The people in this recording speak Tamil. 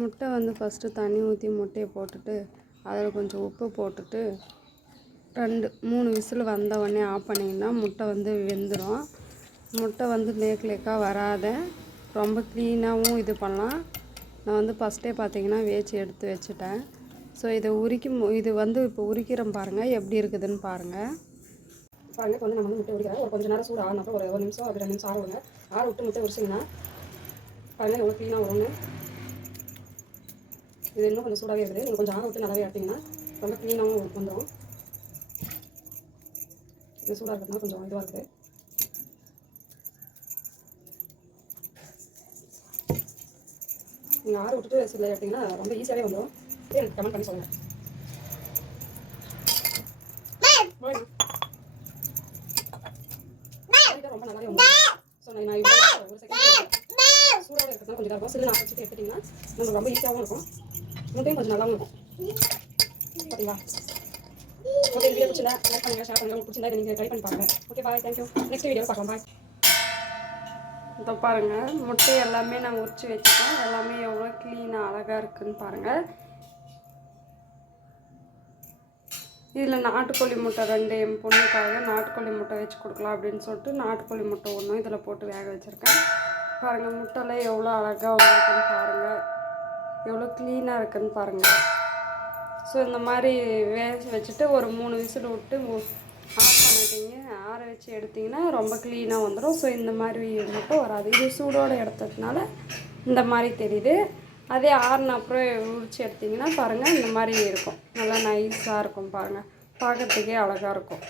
முட்டை வந்து ஃபஸ்ட்டு தண்ணி ஊற்றி முட்டையை போட்டுட்டு அதில் கொஞ்சம் உப்பு போட்டுட்டு 2-3 விசில் வந்த உடனே ஆஃப் பண்ணிங்கன்னா முட்டை வந்து வெந்துடும். முட்டை வந்து லேக்காக வராத ரொம்ப க்ளீனாகவும் இது பண்ணலாம். நான் வந்து ஃபஸ்ட்டே பார்த்தீங்கன்னா வேச்சு எடுத்து வச்சுட்டேன். ஸோ இதை இது வந்து இப்போ உரிக்கிறோம் பாருங்கள், எப்படி இருக்குதுன்னு பாருங்கள். இப்போ வந்து நம்ம வந்து முட்டை உரிக்கிறேன். ஒரு கொஞ்சம் நேரம் சூடு ஆனப்போ ஒரு நிமிஷம் 2 நிமிஷம் ஆற விடுங்க. ஆற விட்டு முட்டை உரிச்சிங்கன்னா பாருங்கள் எவ்வளோ க்ளீனாக வரும்னு. இது இன்னும் கொஞ்சம் சூடாகவே இருக்குது. நீங்கள் கொஞ்சம் ஆற விட்டு நல்லாவே எடுத்திங்கன்னா ரொம்ப க்ளீனாகவும் வந்துடும். இது சூடாக இருக்கிறதுனால கொஞ்சம் இதுவாக இருக்குது. நீங்கள் ஆற விட்டுட்டு சில எடுத்திங்கன்னா ரொம்ப ஈஸியாகவே வந்துடும். எனக்கு கமெண்ட் பண்ணி சொல்லுங்கள். ரொம்ப நல்லாவே வந்துடும். ஸோ நான் ஒரு செகண்ட் சூடாக இருக்கிறதுனால கொஞ்சம் இருக்கும். சில்லு நான் வச்சுட்டு எடுத்துட்டிங்கன்னா நமக்கு ரொம்ப ஈஸியாகவும் இருக்கும். முட்டையும் கொஞ்சம் நல்லாவும் இருக்கும். பார்த்தீங்களா? ஓகே, வீடியோ பிடிச்சிருந்தா லைக் பண்ணுங்கள், ஷேர் பண்ணுங்கள். பிடிச்சிருந்தா இதை நீங்கள் ட்ரை பண்ணி பாருங்கள். ஓகே, பாய், தேங்க்யூ. நெக்ஸ்ட் வீடியோ பார்க்கலாம். பாய். இப்போ பாருங்கள், முட்டை எல்லாமே நான் உரித்து வச்சுட்டேன். எல்லாமே எவ்வளோ க்ளீனாக அழகாக இருக்குதுன்னு பாருங்கள். இதில் நாட்டுக்கோழி முட்டை 2 என் பொண்ணுக்காக நாட்டுக்கோழி முட்டை வச்சு கொடுக்கலாம் அப்படின்னு சொல்லிட்டு நாட்டுக்கோழி முட்டை ஒன்றும் இதில் போட்டு வேக வச்சுருக்கேன். பாருங்கள், முட்டைலாம் எவ்வளோ அழகாக வந்துருக்குன்னு பாருங்கள், எவ்வளோ க்ளீனாக இருக்குதுன்னு பாருங்கள். ஸோ இந்த மாதிரி வேக வச்சுட்டு ஒரு 3 விசில் விட்டு ஆஃப் பண்ணிட்டீங்க, ஆற வச்சு எடுத்திங்கன்னா ரொம்ப க்ளீனாக வந்துடும். ஸோ இந்த மாதிரி மட்டும் வராது. இது சூடோடு எடுத்ததுனால இந்த மாதிரி தெரியுது. அதே ஆறுன அப்புறம் உரித்து எடுத்திங்கன்னா பாருங்கள் இந்த மாதிரி இருக்கும். நல்லா நைஸாக இருக்கும் பாருங்கள், பார்க்குறதுக்கே அழகாக இருக்கும்.